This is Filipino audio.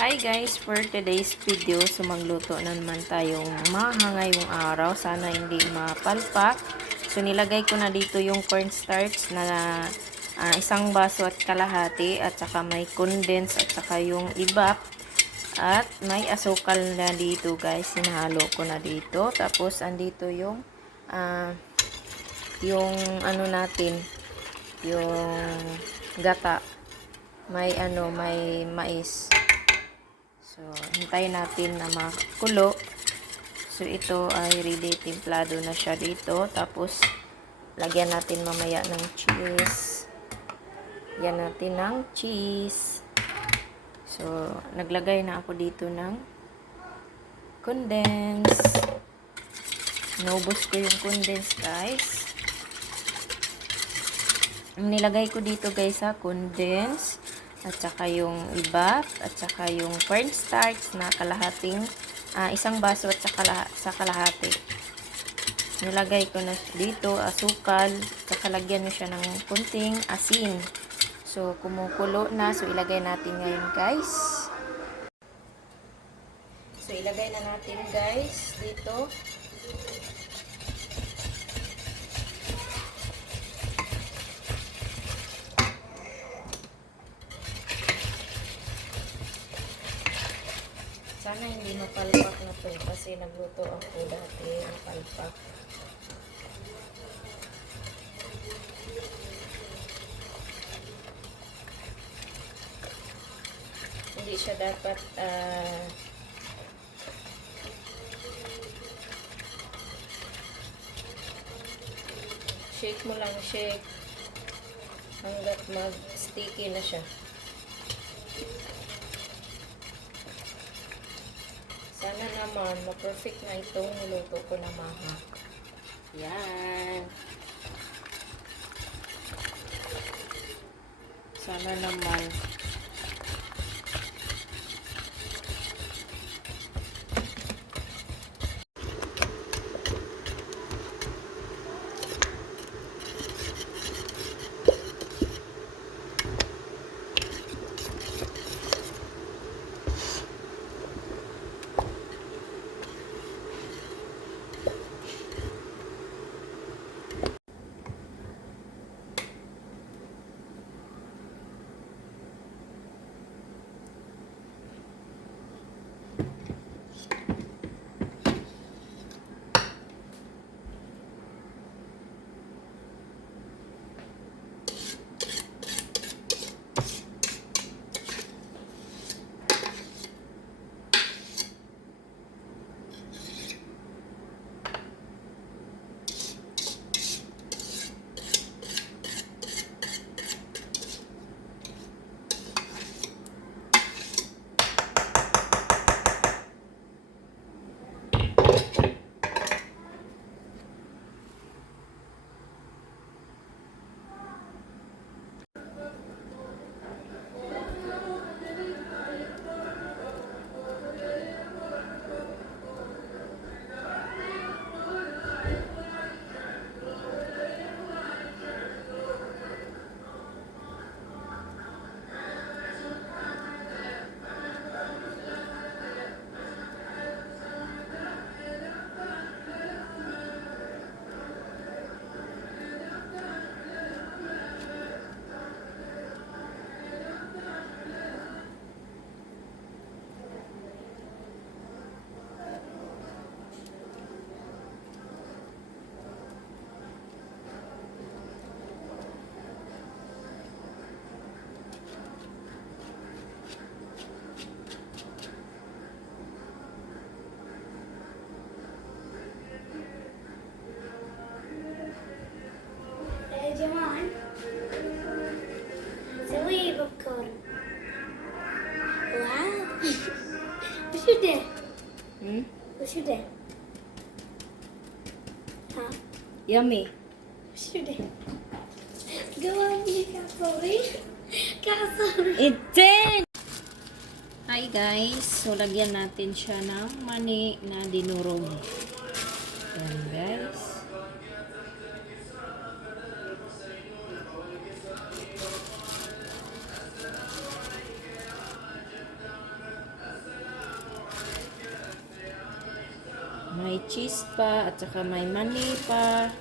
Hi guys, for today's video, magluto na naman tayong mahangayong araw. Sana hindi mapalpak. So nilagay ko na dito yung cornstarch na isang baso at kalahati, at saka may condense at saka yung ibap. At may asukal na dito guys, sinahalo ko na dito. Tapos andito yung ano natin, yung gata. May mais. So, hintayin natin na makulo. So, ito ay ready, timplado na siya dito. Tapos, lagyan natin mamaya ng cheese. Lagyan natin ng cheese. So, naglagay na ako dito ng condense. Naubos ko yung condense, guys. Ang nilagay ko dito, guys, condense. At saka yung ibap, at saka yung cornstarch na kalahating, isang baso at sa kalahati. Nilagay ko na dito, asukal, saka lagyan mo siya ng kunting asin. So, kumukulo na. So, ilagay natin ngayon, guys. So, ilagay na natin, guys, dito. Sana hindi mapalpak na to kasi nagluto ako dati ng palpak. Hindi siya dapat shake mo lang, shake hanggat mag-sticky na siya. Sana naman, ma-perfect na itong niluto ko na maha. Yan. Sana naman. جمال سوي بوب كورن واو وشو ده؟ وشو ده؟ ها Yummy. وشو ده؟ قوامي كعصوري كعصوري. It's Hi guys. So lagyan natin siya ng mani na dinurog. Yan guys. May cheese pa, at saka may mani pa.